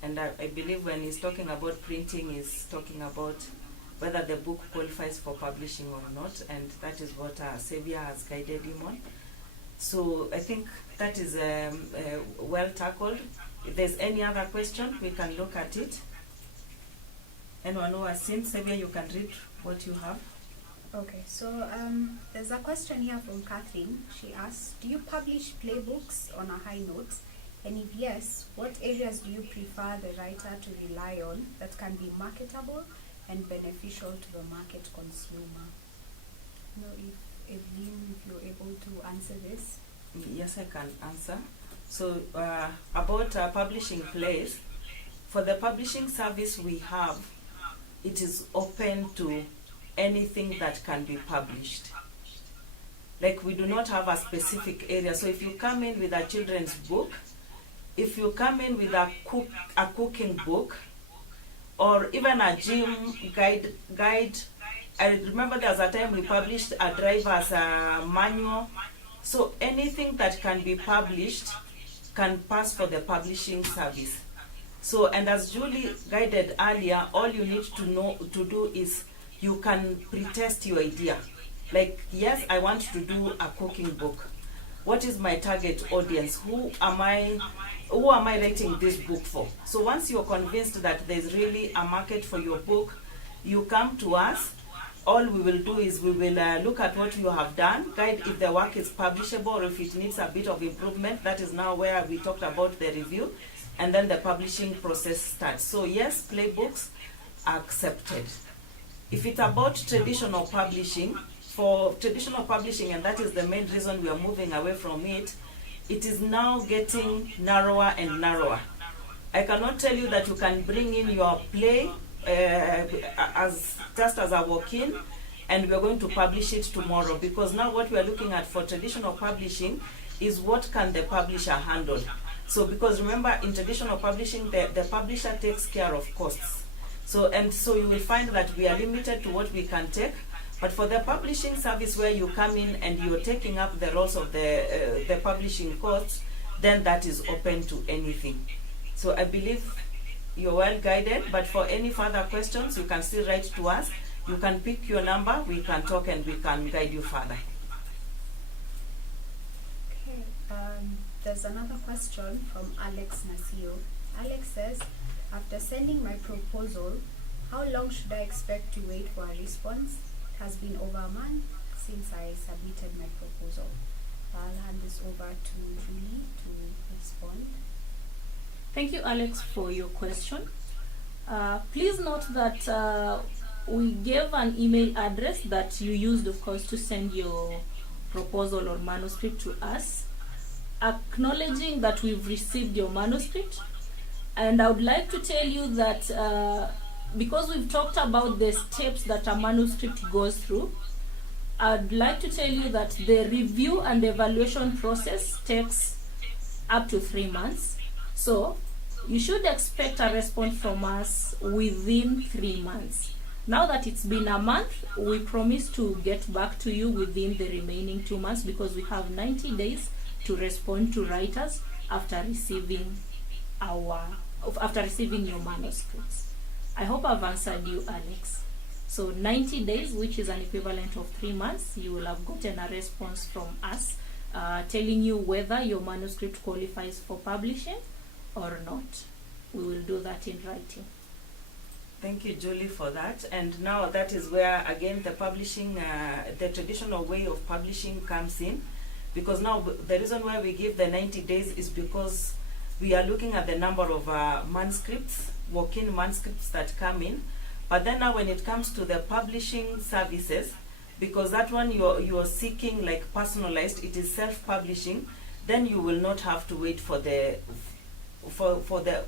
And I believe when he's talking about printing, he's talking about whether the book qualifies for publishing or not, and that is what Xavier has guided him on. So I think that is well tackled. If there's any other question, we can look at it. Anyone who has seen, Xavier, you can read what you have. Okay, so there's a question here from Catherine. She asks, do you publish playbooks on a high note? And if yes, what areas do you prefer the writer to rely on that can be marketable and beneficial to the market consumer? You know, if Evelyn, if you're able to answer this. Yes, I can answer. So about publishing plays, for the publishing service we have, it is open to anything that can be published. Like, we do not have a specific area. So if you come in with a children's book, if you come in with a cooking book, or even a gym guide. I remember there was a time we published a driver's manual. So anything that can be published can pass for the publishing service. So, and as Julie guided earlier, all you need to do is you can pretest your idea. Like, yes, I want to do a cooking book. What is my target audience? Who am I writing this book for? So once you're convinced that there's really a market for your book, you come to us. All we will do is we will look at what you have done, guide if the work is publishable or if it needs a bit of improvement. That is now where we talked about the review, and then the publishing process starts. So yes, playbooks are accepted. If it's about traditional publishing, for traditional publishing, and that is the main reason we are moving away from it, it is now getting narrower and narrower. I cannot tell you that you can bring in your play just as I walk in and we are going to publish it tomorrow, because now what we are looking at for traditional publishing is what can the publisher handle. So because remember, in traditional publishing, the publisher takes care of costs. So you will find that we are limited to what we can take. But for the publishing service, where you come in and you're taking up the roles of the publishing costs, then that is open to anything. So I believe you're well guided, but for any further questions, you can still write to us. You can pick your number, we can talk and we can guide you further. Okay, there's another question from Alex Nasio. Alex says, after sending my proposal, how long should I expect to wait for a response? It has been over a month since I submitted my proposal. I'll hand this over to Julie to respond. Thank you, Alex, for your question. Please note that we gave an email address that you used, of course, to send your proposal or manuscript to us, acknowledging that we've received your manuscript. And I would like to tell you that because we've talked about the steps that a manuscript goes through, I'd like to tell you that the review and evaluation process takes up to 3 months. So you should expect a response from us within 3 months. Now that it's been a month, we promise to get back to you within the remaining 2 months, because we have 90 days to respond to writers after receiving your manuscripts. I hope I've answered you, Alex. So 90 days, which is an equivalent of 3 months, you will have gotten a response from us telling you whether your manuscript qualifies for publishing or not. We will do that in writing. Thank you, Julie, for that. And now that is where, again, the publishing, the traditional way of publishing comes in. Because now the reason why we give the 90 days is because we are looking at the number of manuscripts, walk-in manuscripts that come in. But then now when it comes to the publishing services, because that one you're seeking like personalized, it is self-publishing, then you will not have to wait for the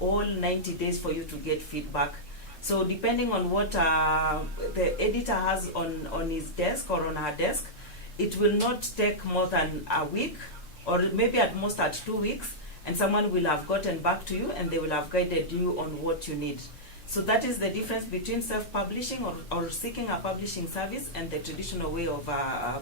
whole 90 days for you to get feedback. So depending on what the editor has on his desk or on her desk, it will not take more than a week, or maybe at most at 2 weeks, and someone will have gotten back to you and they will have guided you on what you need. So that is the difference between self-publishing or seeking a publishing service and the traditional way of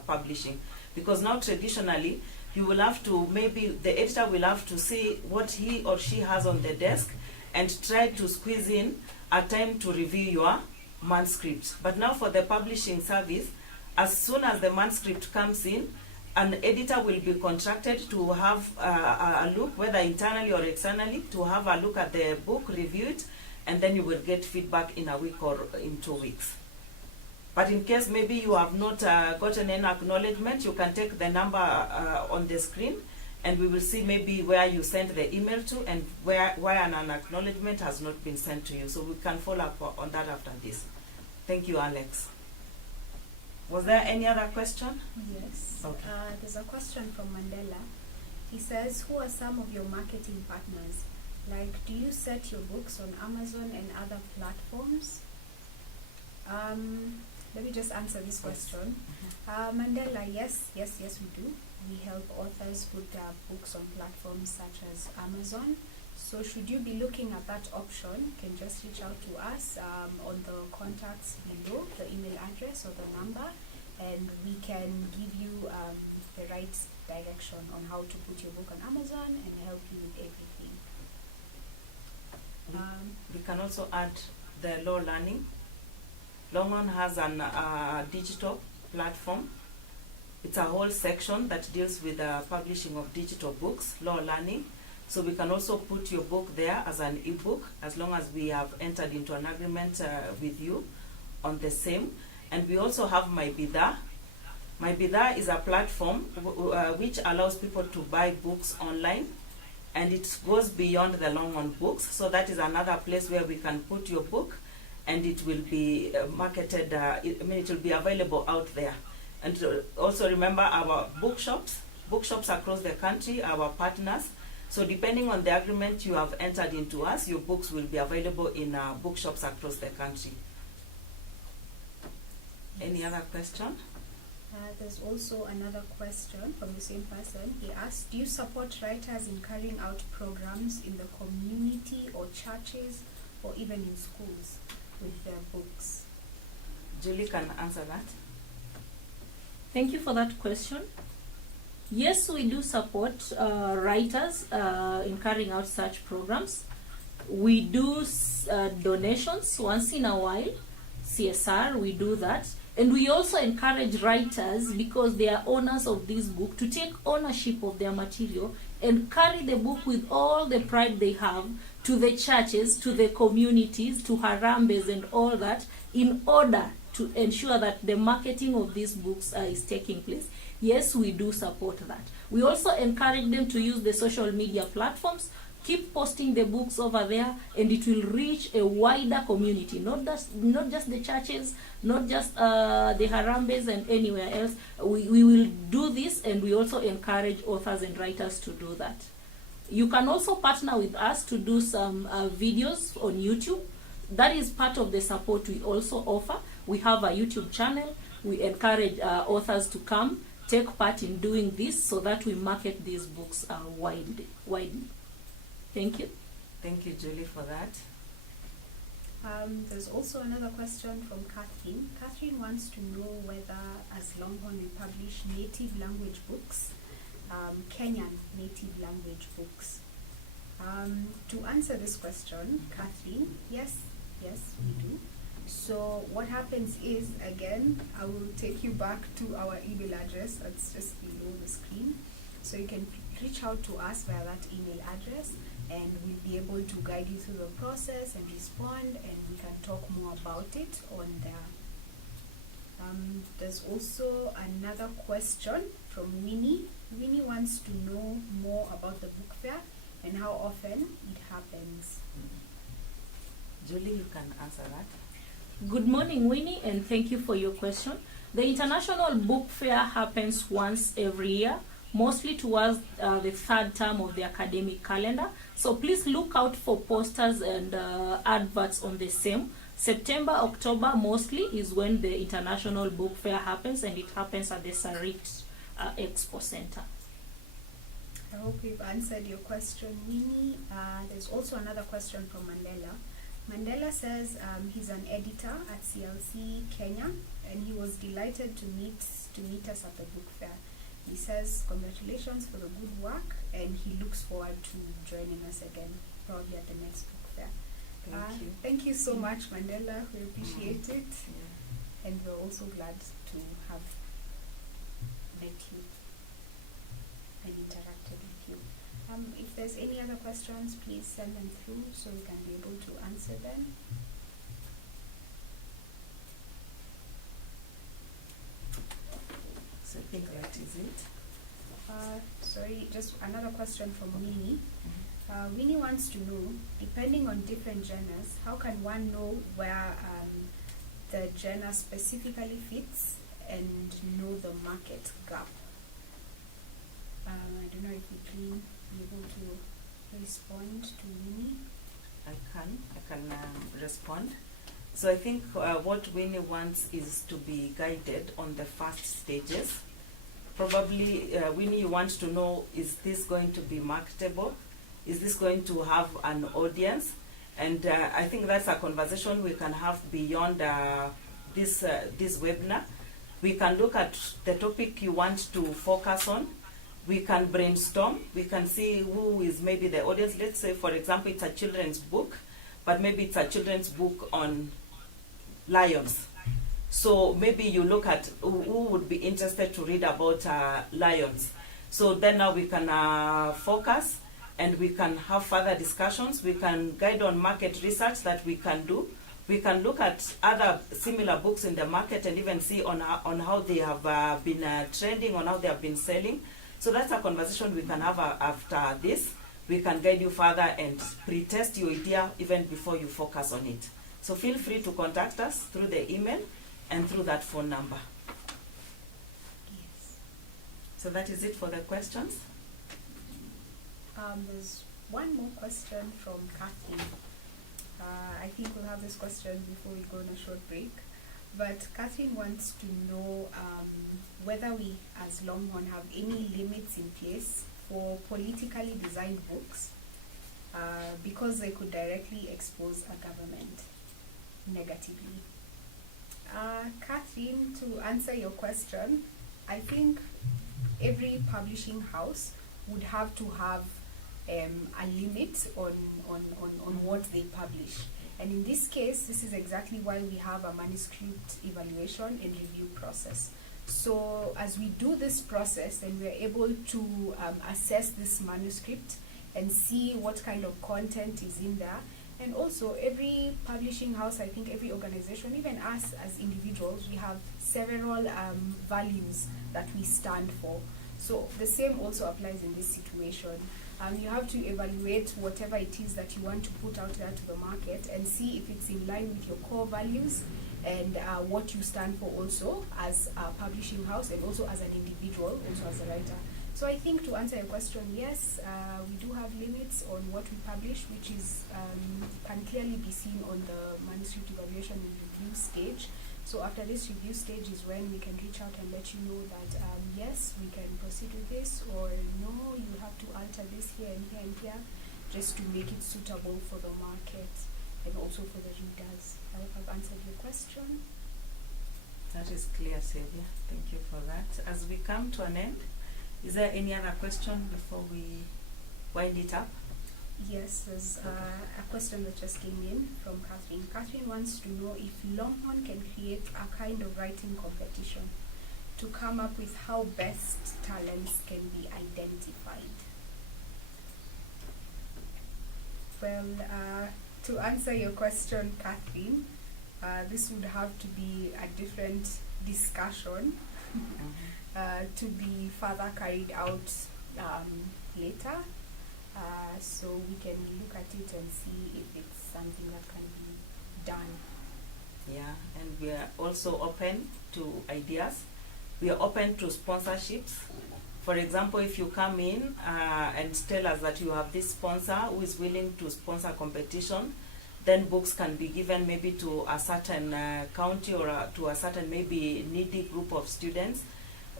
publishing. Because now traditionally, you will have to, maybe the editor will have to see what he or she has on the desk and try to squeeze in a time to review your manuscript. But now for the publishing service, as soon as the manuscript comes in, an editor will be contracted to have a look, whether internally or externally, to have a look at the book, review it, and then you will get feedback in a week or in 2 weeks. But in case maybe you have not gotten any acknowledgement, you can take the number on the screen, and we will see maybe where you sent the email to and where an acknowledgement has not been sent to you. So we can follow up on that after this. Thank you, Alex. Was there any other question? Yes. Okay. There's a question from Mandela. He says, who are some of your marketing partners? Like, do you set your books on Amazon and other platforms? Let me just answer this question. Mandela, yes, we do. We help authors put their books on platforms such as Amazon. So should you be looking at that option, you can just reach out to us on the contacts below, the email address or the number, and we can give you the right direction on how to put your book on Amazon and help you with everything. We can also add the law learning. Longhorn has an digital platform. It's a whole section that deals with the publishing of digital books, law learning. So we can also put your book there as an ebook, as long as we have entered into an agreement with you on the same. And we also have My Bidhaa. My Bidhaa is a platform which allows people to buy books online, and it goes beyond the Longhorn books. So that is another place where we can put your book, and it will be marketed, it will be available out there. And also remember our bookshops across the country, our partners. So depending on the agreement you have entered into us, your books will be available in bookshops across the country. Yes. Any other question? There's also another question from the same person. He asked, do you support writers in carrying out programs in the community or churches or even in schools with their books? Julie can answer that. Thank you for that question. Yes, we do support writers in carrying out such programs. We do donations once in a while, CSR, we do that. And we also encourage writers, because they are owners of this book, to take ownership of their material and carry the book with all the pride they have to the churches, to the communities, to Harambes and all that, in order to ensure that the marketing of these books is taking place. Yes, we do support that. We also encourage them to use the social media platforms, keep posting the books over there, and it will reach a wider community, not just the churches, not just the Harambes and anywhere else. We will do this, and we also encourage authors and writers to do that. You can also partner with us to do some videos on YouTube. That is part of the support we also offer. We have a YouTube channel. We encourage authors to come, take part in doing this, so that we market these books widely. Thank you. Thank you, Julie, for that. There's also another question from Catherine. Catherine wants to know whether, as Longhorn, we publish native language books, Kenyan native language books. To answer this question, Catherine, yes, we do. So what happens is, again, I will take you back to our email address that's just below the screen. So you can reach out to us via that email address, and we'll be able to guide you through the process and respond, and we can talk more about it on there. There's also another question from Winnie. Winnie wants to know more about the book fair and how often it happens. Julie, you can answer that. Good morning, Winnie, and thank you for your question. The International Book Fair happens once every year, mostly towards the third term of the academic calendar. So please look out for posters and adverts on the same. September, October mostly is when the International Book Fair happens, and it happens at the Sarit Expo Center. I hope we've answered your question, Mimi. There's also another question from Mandela. Mandela says he's an editor at CLC Kenya, and he was delighted to meet us at the book fair. He says congratulations for the good work, and he looks forward to joining us again, probably at the next book fair. Thank you. Thank you so much, Mandela. We appreciate it, Yeah. and we're also glad to have met you and interacted with you. If there's any other questions, please send them through so we can be able to answer them. So I think that is it. Sorry, just another question from Winnie. Winnie wants to know, depending on different genres, how can one know where the genre specifically fits and know the market gap? I don't know if you can be able to respond to Winnie. I can respond. So I think what Winnie wants is to be guided on the first stages. Probably Winnie wants to know, is this going to be marketable? Is this going to have an audience? And I think that's a conversation we can have beyond this webinar. We can look at the topic you want to focus on. We can brainstorm. We can see who is maybe the audience. Let's say, for example, it's a children's book, but maybe it's a children's book on lions. So maybe you look at who would be interested to read about lions. So then now we can focus, and we can have further discussions. We can guide on market research that we can do. We can look at other similar books in the market and even see on how they have been trending, on how they have been selling. So that's a conversation we can have after this. We can guide you further and pre-test your idea even before you focus on it. So feel free to contact us through the email and through that phone number. Yes. So that is it for the questions. There's one more question from Kathy. I think we'll have this question before we go on a short break. But Catherine wants to know whether we as Longhorn have any limits in place for politically designed books because they could directly expose a government negatively. Catherine, to answer your question, I think every publishing house would have to have a limit on what they publish. And in this case, this is exactly why we have a manuscript evaluation and review process. So as we do this process, then we're able to assess this manuscript and see what kind of content is in there. And also every publishing house, I think every organization, even us as individuals, we have several values that we stand for. So the same also applies in this situation. You have to evaluate whatever it is that you want to put out there to the market and see if it's in line with your core values and what you stand for also as a publishing house and also as an individual, also as a writer. So I think to answer your question, yes, we do have limits on what we publish, which is can clearly be seen on the manuscript evaluation and review stage. So after this review stage is when we can reach out and let you know that yes, we can proceed with this, or no, you have to alter this here and here and here, just to make it suitable for the market and also for the readers. I hope I've answered your question. That is clear, Sylvia. Thank you for that. As we come to an end, is there any other question before we wind it up? Yes, there's a question that just came in from Catherine. Catherine wants to know if Longhorn can create a kind of writing competition to come up with how best talents can be identified. Well, to answer your question, Catherine, this would have to be a different discussion to be further carried out later. So we can look at it and see if it's something that can be done. Yeah, and we are also open to ideas. We are open to sponsorships. For example, if you come in and tell us that you have this sponsor who is willing to sponsor competition, then books can be given maybe to a certain county or to a certain maybe needy group of students.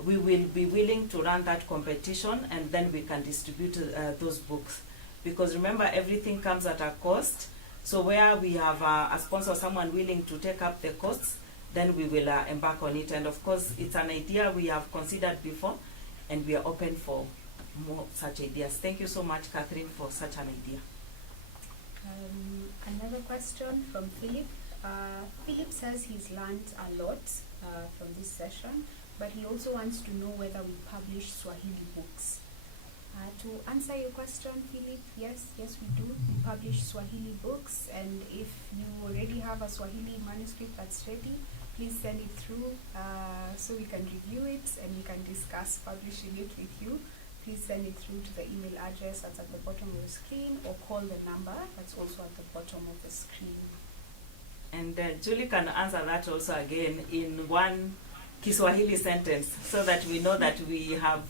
we will be willing to run that competition, and then we can distribute those books. Because remember, everything comes at a cost. So where we have a sponsor, someone willing to take up the costs, then we will embark on it. And of course, it's an idea we have considered before, and we are open for more such ideas. Thank you so much, Catherine, for such an idea. Another question from Philip. Philip says he's learned a lot from this session, but he also wants to know whether we publish Swahili books. To answer your question, Philip, yes, we do. We publish Swahili books, and if you already have a Swahili manuscript that's ready, please send it through so we can review it and we can discuss publishing it with you. Please send it through to the email address that's at the bottom of the screen, or call the number that's also at the bottom of the screen. And Julie can answer that also again in one Kiswahili sentence, so that we know that we have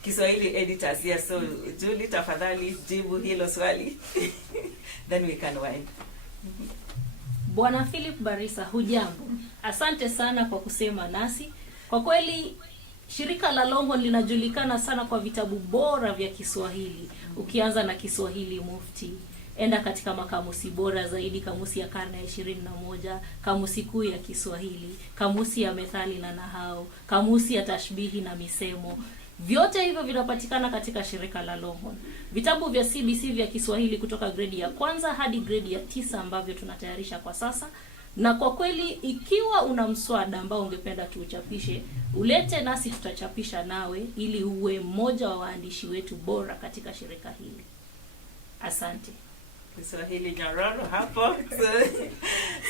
Kiswahili editors. Yes, so Julie, tafadhali jibu hilo swali. Then we can wind. Bwana Philip Barisa, hujambo. Asante sana kwa kusema nasi. Kwa kweli, shirika la Longhorn linajulikana sana kwa vitabu bora vya Kiswahili. Ukianza na Kiswahili Mufti, enda katika makamusi bora zaidi, kamusi ya karne ya 21, kamusi kuu ya Kiswahili, kamusi ya methali na nahau, kamusi ya tashbihi na misemo. Vyote hivyo vinapatikana katika shirika la Longhorn. Vitabu vya CBC vya Kiswahili kutoka gredi ya 1 hadi gredi ya 9 ambavyo tunatayarisha kwa sasa. Na kwa kweli, ikiwa una mswada ambao ungependa tuuchapishe, ulete nasi tutachapisha nawe, ili uwe mmoja wa waandishi wetu bora katika shirika hili. Asante. Kiswahili nyororo hapo.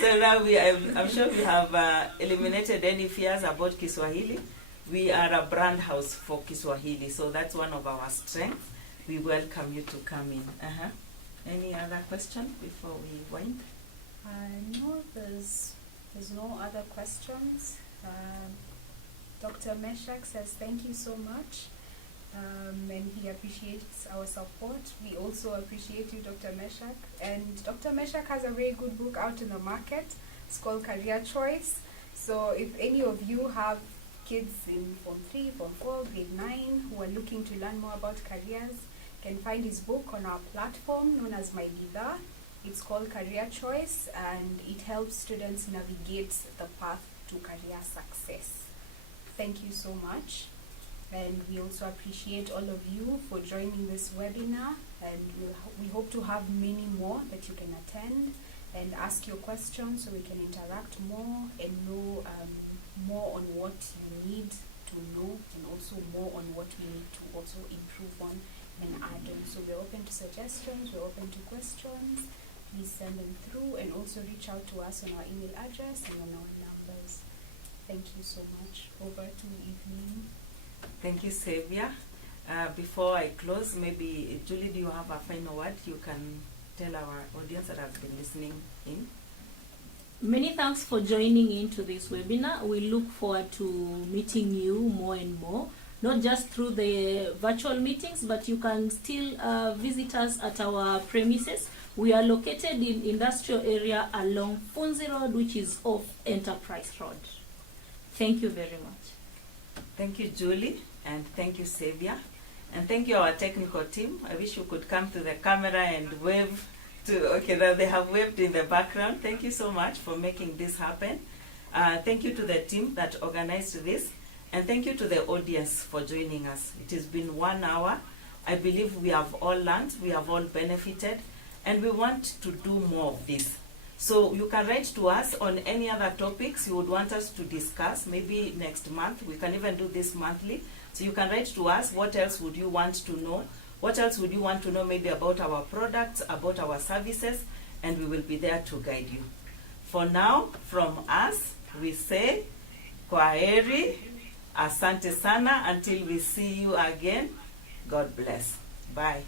So now I'm sure we have eliminated any fears about Kiswahili. We are a brand house for Kiswahili, so that's one of our strengths. We welcome you to come in. Any other question before we wind? No, there's no other questions. Dr. Meshach says thank you so much, and he appreciates our support. We also appreciate you, Dr. Meshach. And Dr. Meshach has a very good book out in the market. It's called Career Choice. So if any of you have kids in Form 3, Form 4, Grade 9 who are looking to learn more about careers, can find his book on our platform known as My Leader. It's called Career Choice, and it helps students navigate the path to career success. Thank you so much, and we also appreciate all of you for joining this webinar, and we hope to have many more that you can attend and ask your questions so we can interact more and know more on what you need to know, and also more on what we need to also improve on and add on. So we're open to suggestions, we're open to questions. Please send them through, and also reach out to us on our email address and on our numbers. Thank you so much. Over to Evelyn. Thank you, Xavier. Before I close, maybe Julie, do you have a final word you can tell our audience that have been listening in? Many thanks for joining into this webinar. We look forward to meeting you more and more, not just through the virtual meetings, but you can still visit us at our premises. We are located in industrial area along Funzi Road, which is off Enterprise Road. Thank you very much. Thank you, Julie, and thank you, Xavier. And thank you, our technical team. I wish you could come to the camera and wave to, okay, they have waved in the background. Thank you so much for making this happen. Thank you to the team that organized this. And thank you to the audience for joining us. It has been 1 hour. I believe we have all learned, we have all benefited, and we want to do more of this. So you can write to us on any other topics you would want us to discuss, maybe next month. We can even do this monthly. So you can write to us, what else would you want to know? What else would you want to know maybe about our products, about our services, and we will be there to guide you. For now, from us, we say, kwaheri, asante sana, until we see you again. God bless. Bye.